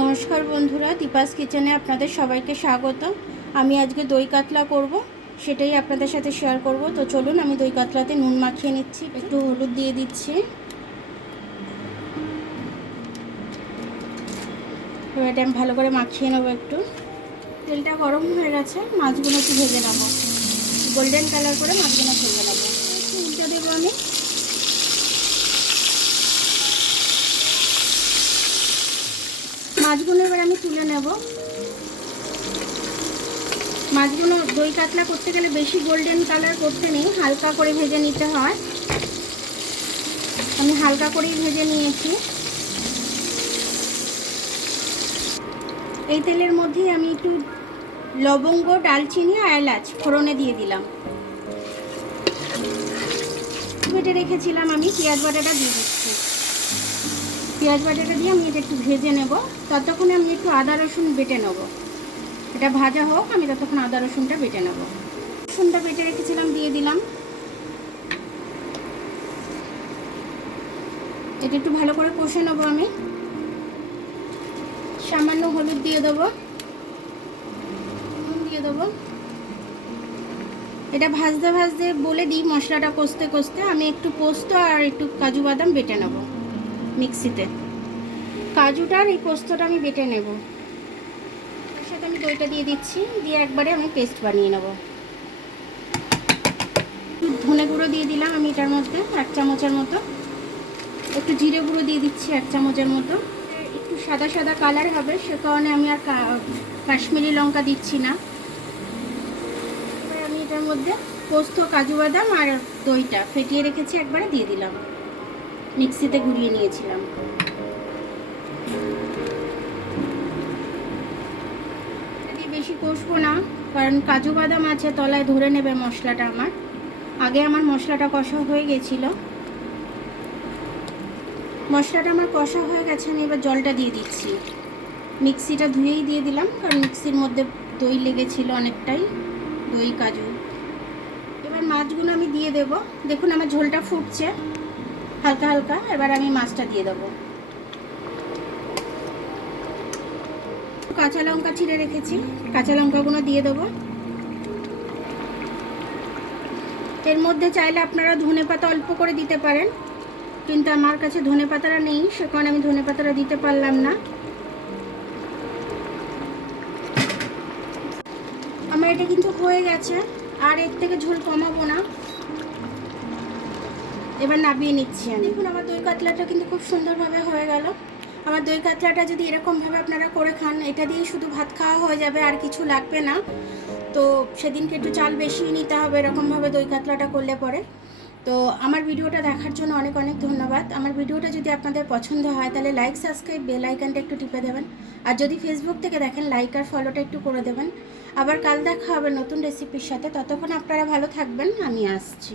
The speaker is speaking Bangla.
নমস্কার বন্ধুরা, দীপাস কিচেনে আপনাদের সবাইকে স্বাগত। আমি আজকে দই কাতলা করব, সেটাই আপনাদের সাথে শেয়ার করব। তো চলুন, আমি দই কাতলাতে নুন মাখিয়ে নিচ্ছি, একটু হলুদ দিয়ে দিচ্ছি। এবার এটা আমি ভালো করে মাখিয়ে নেবো। একটু তেলটা গরম হয়ে গেছে, মাছগুলো একটু ভেজে নেবো, গোল্ডেন কালার করে মাছগুলো ভেজে নেবো। একটু উল্টে দেবো আমি। মাছগুলো এবার আমি তুলে নেব। মাছগুলো দই কাতলা করতে গেলে বেশি গোল্ডেন কালার করতে নেই, হালকা করে ভেজে নিতে হয়। আমি হালকা করেই ভেজে নিয়েছি। এই তেলের মধ্যেই আমি একটু লবঙ্গ, ডালচিনি আর এলাচ ফোড়নে দিয়ে দিলাম। বেটে রেখেছিলাম আমি পেঁয়াজ বাটাটা দিয়ে দিচ্ছি। পেঁয়াজ বাটাটা দিয়ে আমি এটা একটু ভেজে নেব। ততক্ষণে আমি একটু আদা রসুন বেটে নেব। এটা ভাজা হোক, আমি ততক্ষণ আদা রসুনটা বেটে নেব। রসুনটা বেটে রেখেছিলাম, দিয়ে দিলাম। এটা একটু ভালো করে কষে নেবো আমি। সামান্য হলুদ দিয়ে দেবো, নুন দিয়ে দেবো। এটা ভাজতে ভাজতে বলে দিই, মশলাটা কষতে কষতে আমি একটু পোস্ত আর একটু কাজু বাদাম বেটে নেব মিক্সিতে। কাজুটা আর এই পোস্তটা আমি বেটে নেব। এর সাথে আমি দইটা দিয়ে দিচ্ছি, দিয়ে একবারে আমি পেস্ট বানিয়ে নেব। ধনে গুঁড়ো দিয়ে দিলাম আমি এটার মধ্যে 1 চামচের মতো। একটু জিরে গুঁড়ো দিয়ে দিচ্ছি 1 চামচের মতো। একটু সাদা সাদা কালার হবে, সে কারণে আমি আর কাশ্মীরি লঙ্কা দিচ্ছি না। এবার আমি এটার মধ্যে পোস্ত, কাজু বাদাম আর দইটা ফেটিয়ে রেখেছি একবারে দিয়ে দিলাম। মিক্সিতে ঘুরিয়ে নিয়েছিলাম। বেশি কষবো না, কারণ কাজু বাদাম আছে, তলায় ধরে নেবে মশলাটা। আমার মশলাটা কষা হয়ে গেছিল। মশলাটা আমার কষা হয়ে গেছে, আমি এবার জলটা দিয়ে দিচ্ছি। মিক্সিটা ধুয়েই দিয়ে দিলাম, কারণ মিক্সির মধ্যে দই লেগেছিল অনেকটাই, দই কাজু। এবার মাছগুলো আমি দিয়ে দেব। দেখুন আমার ঝোলটা ফুটছে হালকা হালকা। এবার আমি মাছটা দিয়ে দেবো। কাঁচা লঙ্কা ছিঁড়ে রেখেছি, কাঁচা লঙ্কাগুলো দিয়ে দেবো। এর মধ্যে চাইলে আপনারা ধনেপাতা অল্প করে দিতে পারেন, কিন্তু আমার কাছে ধনেপাতাটা নেই, সে কারণে আমি ধনেপাতাটা দিতে পারলাম না। আমার এটা কিন্তু হয়ে গেছে, আর এর থেকে ঝোল কমাবো না। এবার নামিয়ে নিচ্ছি আমি। দেখুন আমার দই কাতলাটা কিন্তু খুব সুন্দরভাবে হয়ে গেল। আমার দই কাতলাটা যদি এরকমভাবে আপনারা করে খান, এটা দিয়েই শুধু ভাত খাওয়া হয়ে যাবে, আর কিছু লাগবে না। তো সেদিনকে একটু চাল বেশি নিতে হবে এরকমভাবে দই কাতলাটা করলে পরে। তো আমার ভিডিওটা দেখার জন্য অনেক অনেক ধন্যবাদ। আমার ভিডিওটা যদি আপনাদের পছন্দ হয় তাহলে লাইক, সাবস্ক্রাইব, বেল আইকনটা একটু টিপে দেবেন। আর যদি ফেসবুক থেকে দেখেন, লাইক আর ফলোটা একটু করে দেবেন। আবার কাল দেখা হবে নতুন রেসিপির সাথে। ততক্ষণ আপনারা ভালো থাকবেন, আমি আসছি।